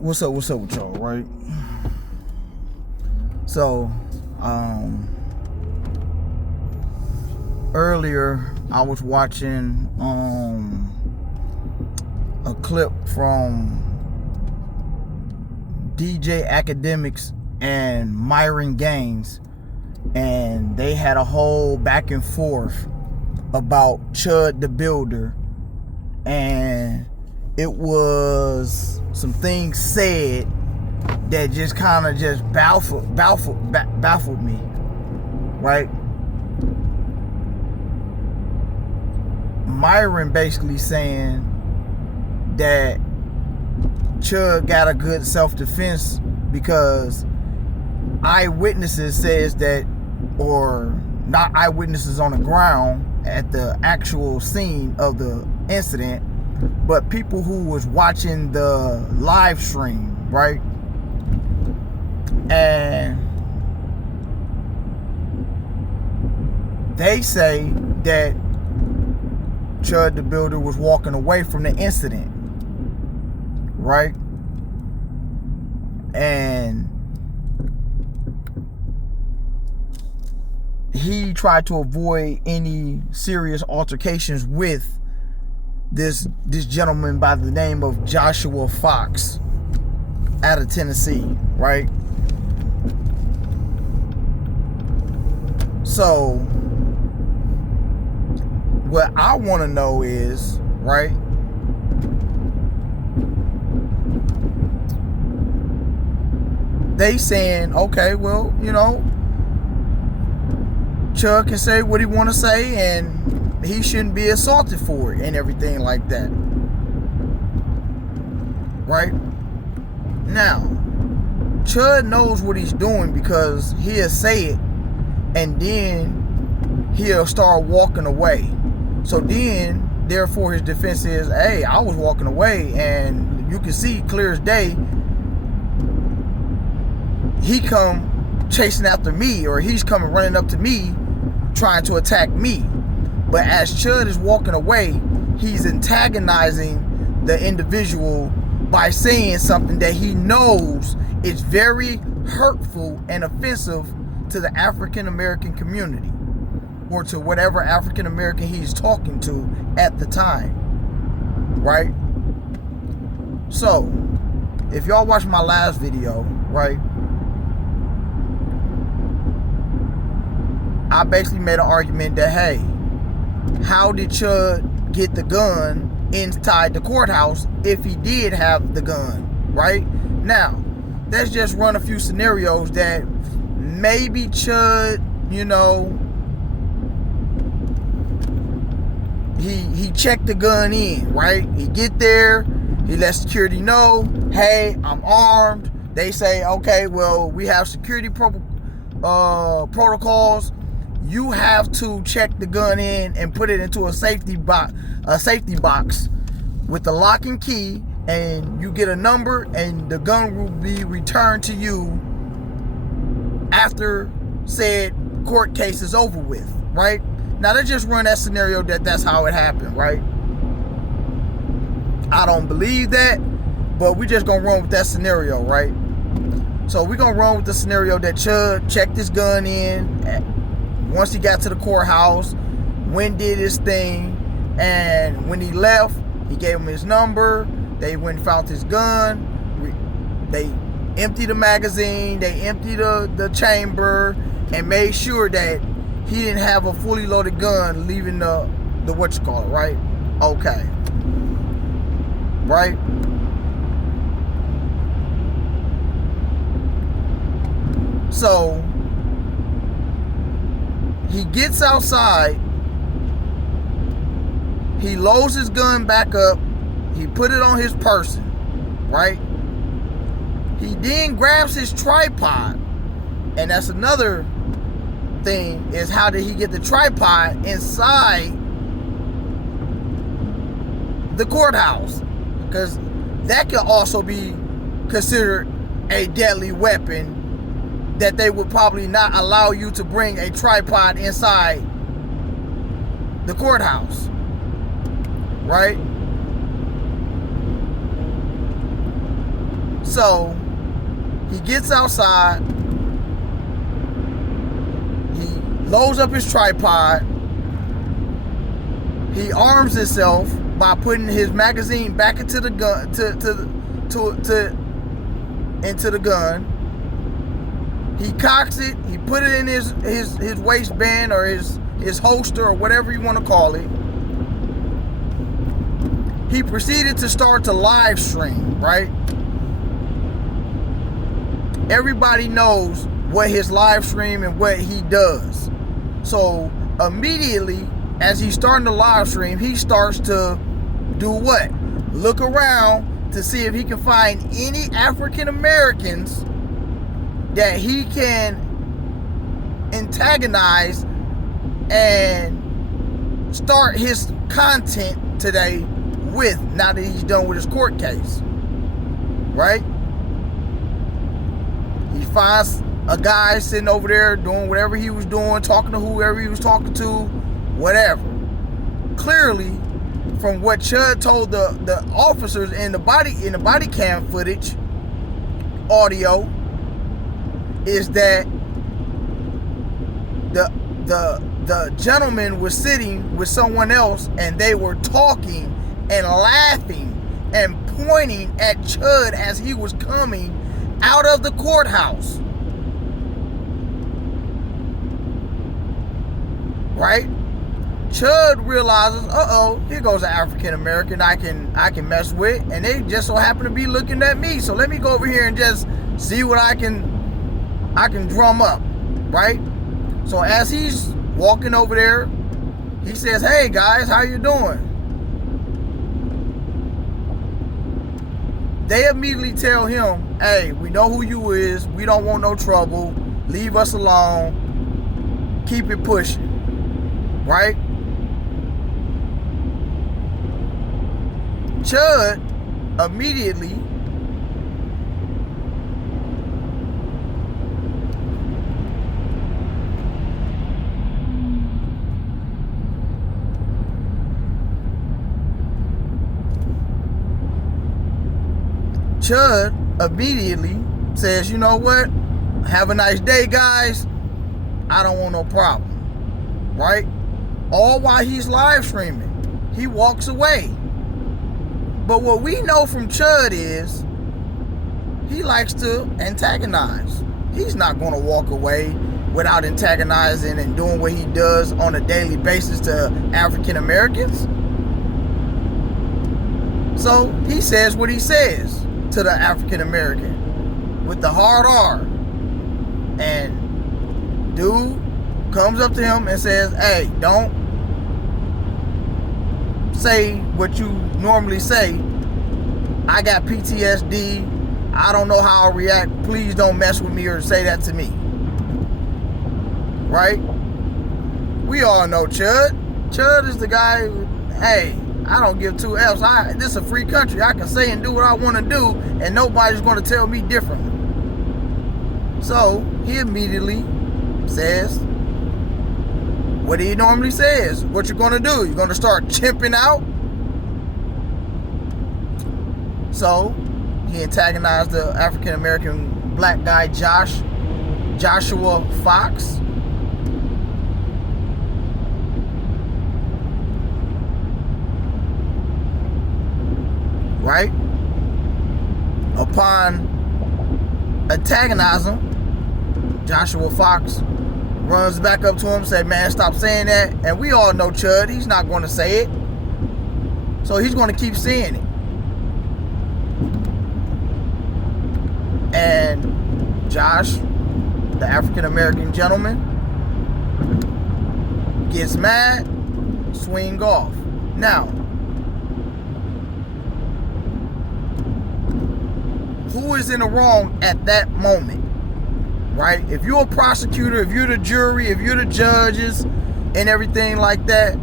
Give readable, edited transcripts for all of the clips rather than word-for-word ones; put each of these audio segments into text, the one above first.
What's up with y'all, right? So, earlier I was watching a clip from DJ Academics and Myron Gaines, and they had a whole back and forth about Chud the Builder, and it was some things said that just kind of just baffled me, right? Myron basically saying that Chud got a good self-defense because eyewitnesses says that, or not eyewitnesses on the ground at the actual scene of the incident, but people who was watching the live stream, right? And they say that Chud the Builder was walking away from the incident, right? And he tried to avoid any serious altercations with this gentleman by the name of Joshua Fox out of Tennessee, right? So what I want to know is, right, they saying, okay, well, you know, Chud can say what he want to say and he shouldn't be assaulted for it and everything like that, right? Now, Chud knows what he's doing because he'll say it and then he'll start walking away. So then, therefore, his defense is, hey, I was walking away and you can see clear as day he come chasing after me, or he's coming running up to me trying to attack me. But as Chud is walking away, he's antagonizing the individual by saying something that he knows is very hurtful and offensive to the African American community, or to whatever African American he's talking to at the time, right? So, if y'all watched my last video, right, I basically made an argument that, hey, how did Chud get the gun inside the courthouse if he did have the gun, right? Now, let's just run a few scenarios that maybe Chud, you know, he checked the gun in, right? He get there, he let security know, hey, I'm armed. They say, okay, well, we have security protocols. You have to check the gun in and put it into a safety box with the lock and key, and you get a number, and the gun will be returned to you after said court case is over with, right? Now, let's just run that scenario that's how it happened, right? I don't believe that, but we just gonna run with that scenario, right? So we're gonna run with the scenario that Chud checked his gun in once he got to the courthouse, when did his thing, and when he left, he gave him his number. They went and found his gun. They emptied the magazine, they emptied the chamber, and made sure that he didn't have a fully loaded gun leaving the whatchamacallit, right? Okay. Right? So he gets outside, he loads his gun back up, he put it on his person, right? He then grabs his tripod, and that's another thing, is how did he get the tripod inside the courthouse? Because that could also be considered a deadly weapon that they would probably not allow you to bring a tripod inside the courthouse, right? So he gets outside, he loads up his tripod, he arms himself by putting his magazine back into the gun, into the gun. He cocks it, he put it in his waistband or his holster or whatever you want to call it. He proceeded to start to live stream, right? Everybody knows what his live stream and what he does. So immediately, as he's starting to live stream, he starts to do what? Look around to see if he can find any African Americans that he can antagonize and start his content today with, now that he's done with his court case, right? He finds a guy sitting over there doing whatever he was doing, talking to whoever he was talking to, whatever. Clearly, from what Chud told the officers in the body cam footage, audio, is that the gentleman was sitting with someone else and they were talking and laughing and pointing at Chud as he was coming out of the courthouse. Right? Chud realizes, uh-oh, here goes an African American I can mess with, and they just so happen to be looking at me. So let me go over here and just see what I can drum up, right? So as he's walking over there, he says, "Hey guys, how you doing?" They immediately tell him, "Hey, we know who you is. We don't want no trouble. Leave us alone. Keep it pushing." Right? Chud immediately says, "You know what? Have a nice day, guys. I don't want no problem." Right? All while he's live streaming. He walks away. But what we know from Chud is he likes to antagonize. He's not going to walk away without antagonizing and doing what he does on a daily basis to African Americans. So he says what he says to the African American with the hard R. And dude comes up to him and says, "Hey, don't say what you normally say. I got PTSD. I don't know how I'll react. Please don't mess with me or say that to me." Right? We all know Chud. Chud is the guy who, hey, I don't give two F's. This is a free country. I can say and do what I want to do, and nobody's going to tell me differently. So he immediately says what he normally says. What you're going to do? You're going to start chimping out? So he antagonized the African American black guy Joshua Fox. Right? Upon antagonizing, Joshua Fox runs back up to him, said, "Man, stop saying that." And we all know Chud, he's not going to say it. So he's going to keep saying it. And Josh, the African American gentleman, gets mad, swing off. Now, who is in the wrong at that moment? Right? If you're a prosecutor, if you're the jury, if you're the judges and everything like that,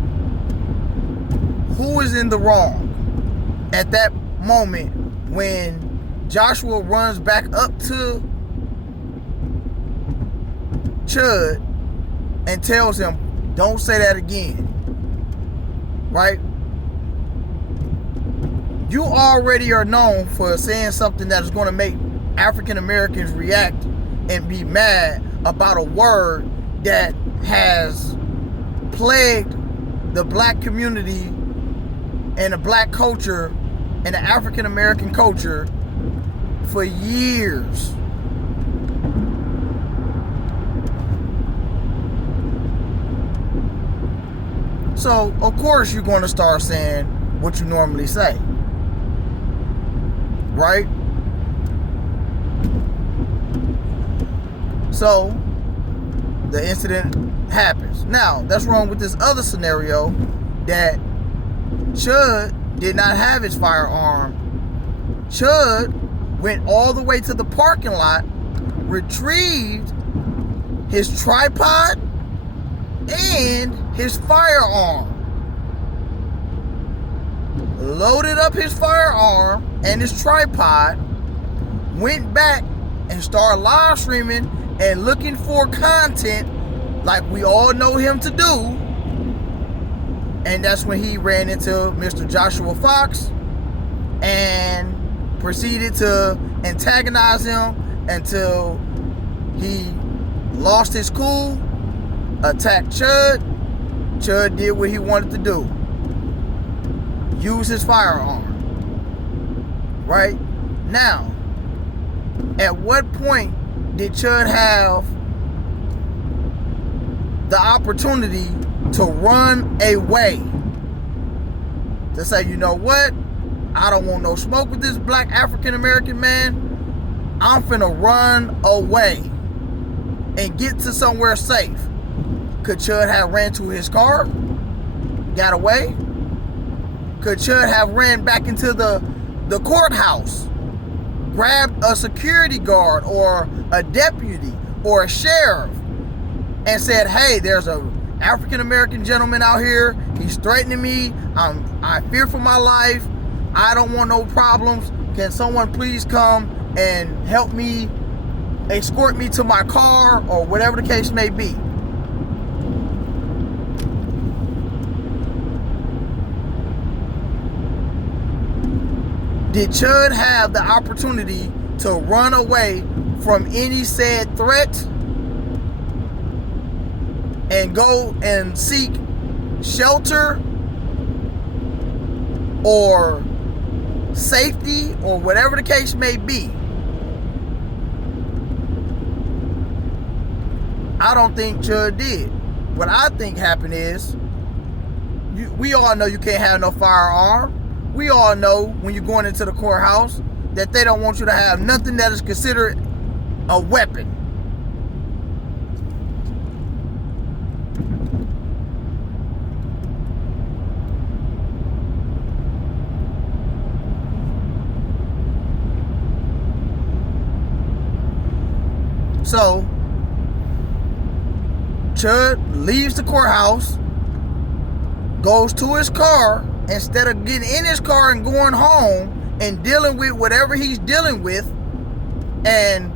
who is in the wrong at that moment when Joshua runs back up to Chud and tells him, "Don't say that again"? Right? You already are known for saying something that is going to make African Americans react and be mad about a word that has plagued the black community and the black culture and the African American culture for years. So, of course, you're going to start saying what you normally say. Right? So, the incident happens. Now, that's wrong with this other scenario that Chud did not have his firearm. Chud went all the way to the parking lot, retrieved his tripod and his firearm, loaded up his firearm and his tripod, went back and started live streaming and looking for content like we all know him to do. And that's when he ran into Mr. Joshua Fox and proceeded to antagonize him until he lost his cool, attacked Chud. Chud did what he wanted to do. Use his firearm. Right? Now, at what point did Chud have the opportunity to run away? To say, you know what? I don't want no smoke with this black African American man. I'm finna run away and get to somewhere safe. Could Chud have ran to his car? Got away? Could Chud have ran back into the courthouse? Grabbed a security guard or a deputy or a sheriff and said, hey, there's a African American gentleman out here. He's threatening me. I fear for my life. I don't want no problems. Can someone please come and help me, escort me to my car, or whatever the case may be? Did Chud have the opportunity to run away from any said threat and go and seek shelter or safety or whatever the case may be? I don't think Chud did. What I think happened is, we all know you can't have no firearm. We all know when you're going into the courthouse that they don't want you to have nothing that is considered a weapon. So, Chud leaves the courthouse, goes to his car. Instead of getting in his car and going home and dealing with whatever he's dealing with and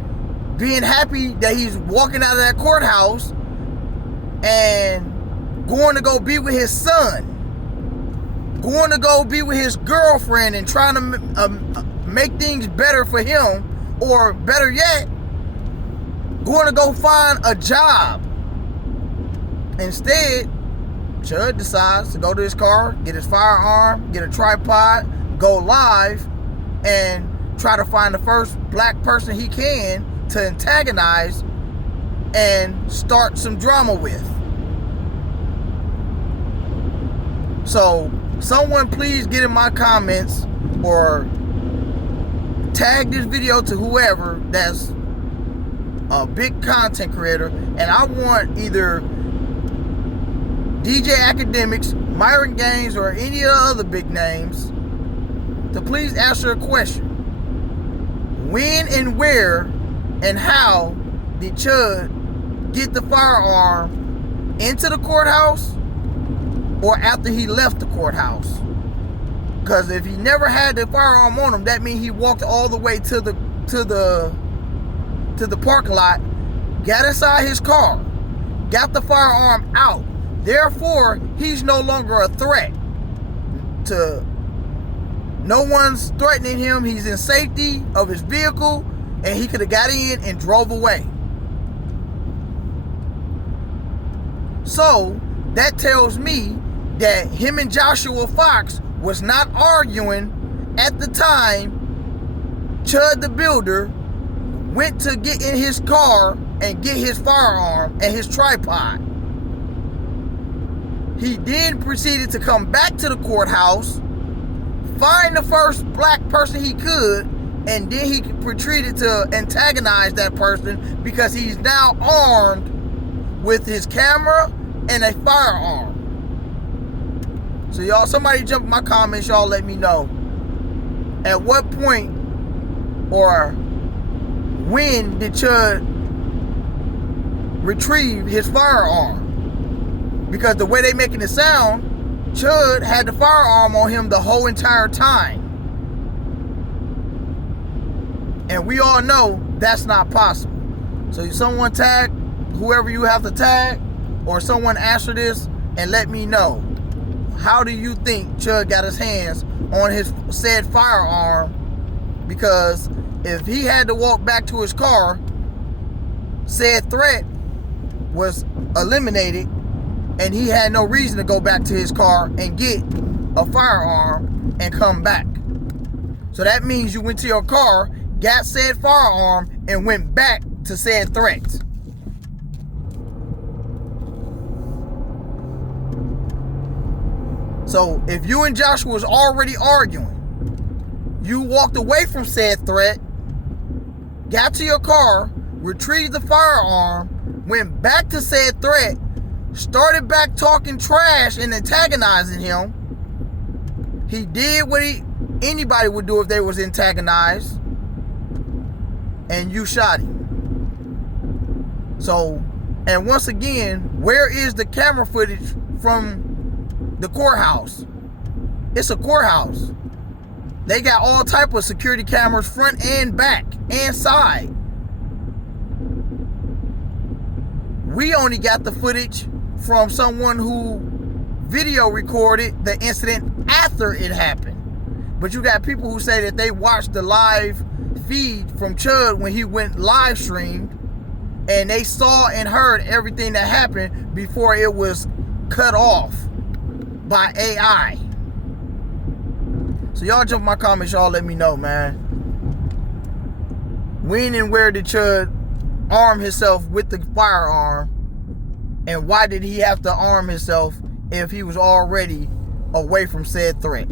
being happy that he's walking out of that courthouse and going to go be with his son, going to go be with his girlfriend and trying to make things better for him, or better yet, going to go find a job. Instead, Chud decides to go to his car, get his firearm, get a tripod, go live, and try to find the first black person he can to antagonize and start some drama with. So, someone please get in my comments or tag this video to whoever that's a big content creator, and I want either DJ Academics, Myron Gaines, or any of the other big names to please answer a question. When and where and how did Chud get the firearm into the courthouse or after he left the courthouse? Because if he never had the firearm on him, that means he walked all the way to the parking lot, got inside his car, got the firearm out. Therefore, he's no longer a threat to No one's threatening him. He's in safety of his vehicle, and he could have got in and drove away. So that tells me that him and Joshua Fox was not arguing at the time Chud the Builder went to get in his car and get his firearm and his tripod. He then proceeded to come back to the courthouse, find the first black person he could, and then he proceeded to antagonize that person because he's now armed with his camera and a firearm. So y'all, somebody jump in my comments, y'all let me know at what point or when did Chud retrieve his firearm? Because the way they making it sound, Chud had the firearm on him the whole entire time. And we all know that's not possible. So someone tag whoever you have to tag, or someone answer this and let me know. How do you think Chud got his hands on his said firearm? Because if he had to walk back to his car, said threat was eliminated, and he had no reason to go back to his car and get a firearm and come back. So that means you went to your car, got said firearm, and went back to said threat. So if you and Joshua was already arguing, you walked away from said threat, got to your car, retrieved the firearm, went back to said threat, started back talking trash and antagonizing him. He did what anybody would do if they was antagonized, and you shot him. So, and once again, where is the camera footage from the courthouse? It's a courthouse. They got all type of security cameras, front and back and side. We only got the footage from someone who video recorded the incident after it happened. But you got people who say that they watched the live feed from Chud when he went live streamed, and they saw and heard everything that happened before it was cut off by AI. So y'all jump in my comments, y'all let me know, man. When and where did Chud arm himself with the firearm, and why did he have to arm himself if he was already away from said threat?